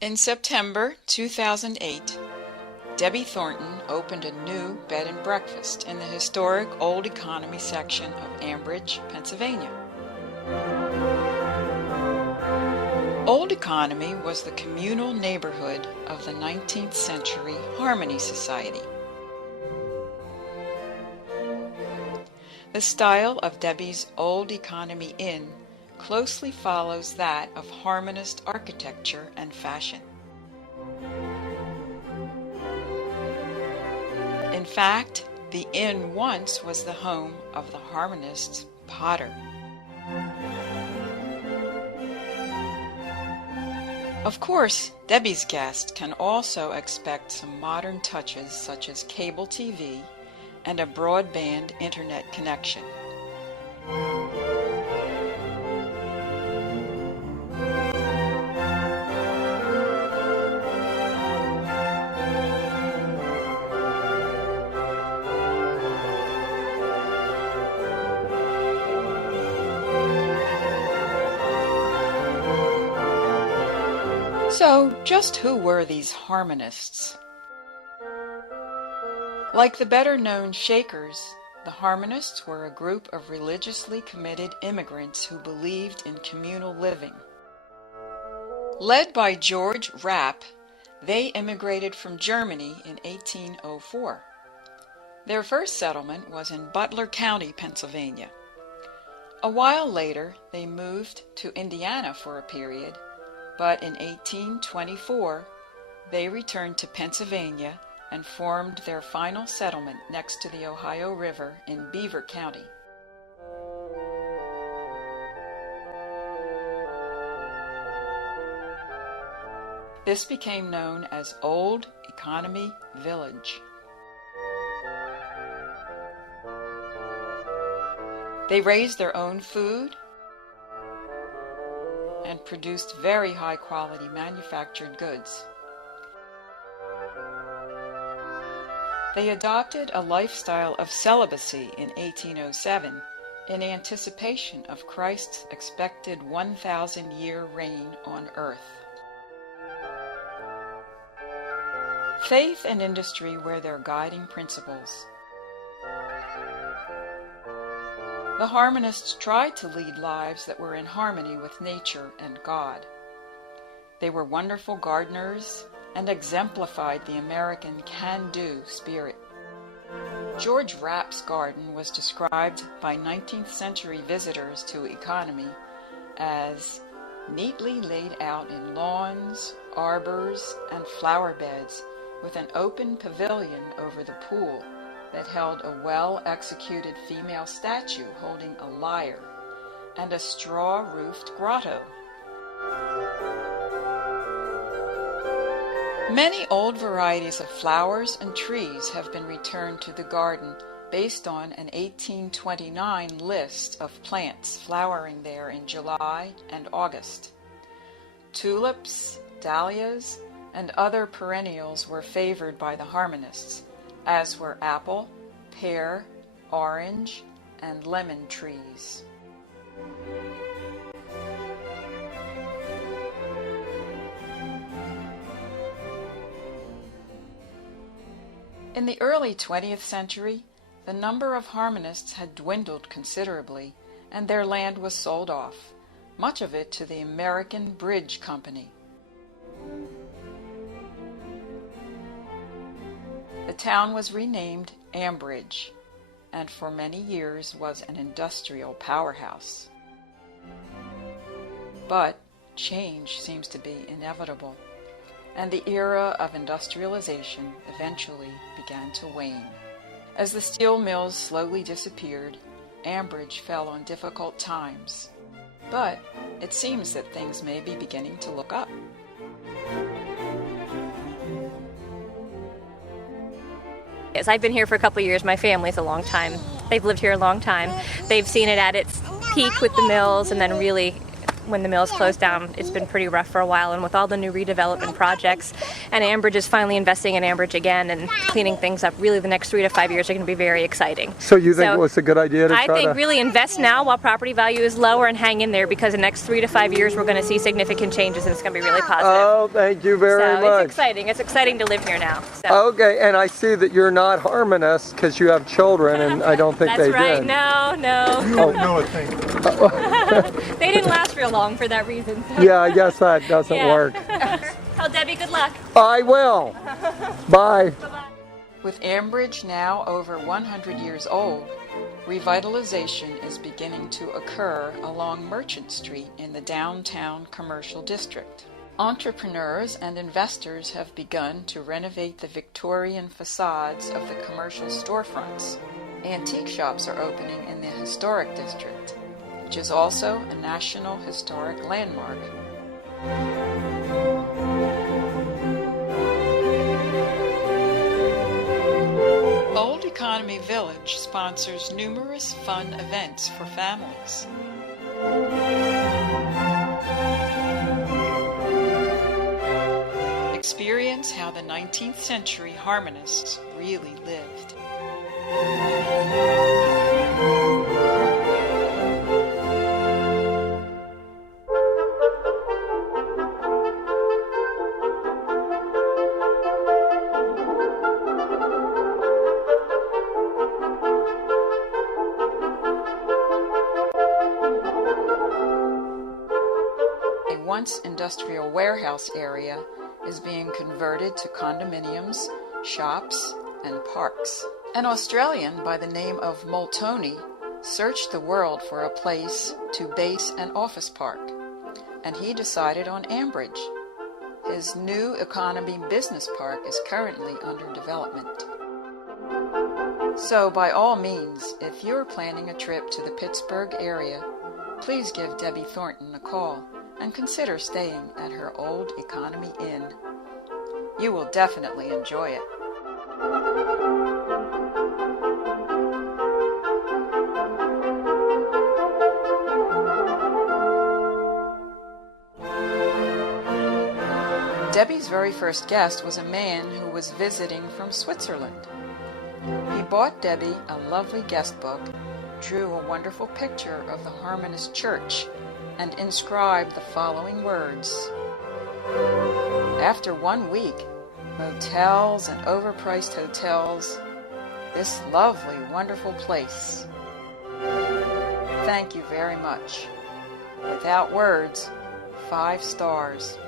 In September 2008, Debbie Thornton opened a new bed and breakfast in the historic Old Economy section of Ambridge, Pennsylvania. Old Economy was the communal neighborhood of the 19th century Harmony Society. The style of Debbie's Old Economy Inn closely follows that of Harmonist architecture and fashion. In fact, the inn once was the home of the Harmonist's potter. Of course, Debbie's guests can also expect some modern touches such as cable TV and a broadband internet connection. So, just who were these Harmonists? Like the better-known Shakers, the Harmonists were a group of religiously committed immigrants who believed in communal living. Led by George Rapp, they immigrated from Germany in 1804. Their first settlement was in Butler County, Pennsylvania. A while later, they moved to Indiana for a period, but in 1824, they returned to Pennsylvania and formed their final settlement next to the Ohio River in Beaver County. This became known as Old Economy Village. They raised their own food and produced very high-quality manufactured goods. They adopted a lifestyle of celibacy in 1807 in anticipation of Christ's expected 1,000-year reign on earth. Faith and industry were their guiding principles. The Harmonists tried to lead lives that were in harmony with nature and God. They were wonderful gardeners and exemplified the American can-do spirit. George Rapp's garden was described by 19th century visitors to Economy as neatly laid out in lawns, arbors, and flower beds with an open pavilion over the pool that held a well-executed female statue holding a lyre and a straw-roofed grotto. Many old varieties of flowers and trees have been returned to the garden based on an 1829 list of plants flowering there in July and August. Tulips, dahlias, and other perennials were favored by the Harmonists, as were apple, pear, orange, and lemon trees. In the early 20th century, the number of Harmonists had dwindled considerably, and their land was sold off, much of it to the American Bridge Company. The town was renamed Ambridge, and for many years was an industrial powerhouse. But change seems to be inevitable, and the era of industrialization eventually began to wane. As the steel mills slowly disappeared, Ambridge fell on difficult times. But it seems that things may be beginning to look up. Yes, I've been here for a couple of years. My family's a long time. They've lived here a long time. They've seen it at its peak with the mills and then really when the mills closed down, it's been pretty rough for a while, and with all the new redevelopment projects, and Ambridge is finally investing in Ambridge again and cleaning things up, really the next 3 to 5 years are going to be very exciting. So you think it was a good idea to I think really invest now while property value is lower and hang in there, because the next 3 to 5 years we're going to see significant changes and it's going to be really positive. Oh, thank you very much. It's exciting. It's exciting to live here now. So. Okay, and I see that you're not harmonists because you have children, and I don't think they That's right. did. No. Oh, No, I think. They didn't last real long for that reason. So. Yeah, I guess that doesn't work. Tell Debbie good luck. I will. Bye. Bye-bye. With Ambridge now over 100 years old, revitalization is beginning to occur along Merchant Street in the downtown commercial district. Entrepreneurs and investors have begun to renovate the Victorian facades of the commercial storefronts. Antique shops are opening in the historic district, which is also a National Historic Landmark. Old Economy Village sponsors numerous fun events for families. Experience how the 19th century harmonists really lived. A once industrial warehouse area is being converted to condominiums, shops, and parks. An Australian by the name of Multoney searched the world for a place to base an office park, and he decided on Ambridge. His new economy business park is currently under development. So by all means, if you're planning a trip to the Pittsburgh area, please give Debbie Thornton a call and consider staying at her Old Economy Inn. You will definitely enjoy it. Debbie's very first guest was a man who was visiting from Switzerland. He bought Debbie a lovely guest book, drew a wonderful picture of the Harmonist Church, and inscribed the following words. After 1 week, motels and overpriced hotels, this lovely, wonderful place. Thank you very much. Without words, 5 stars.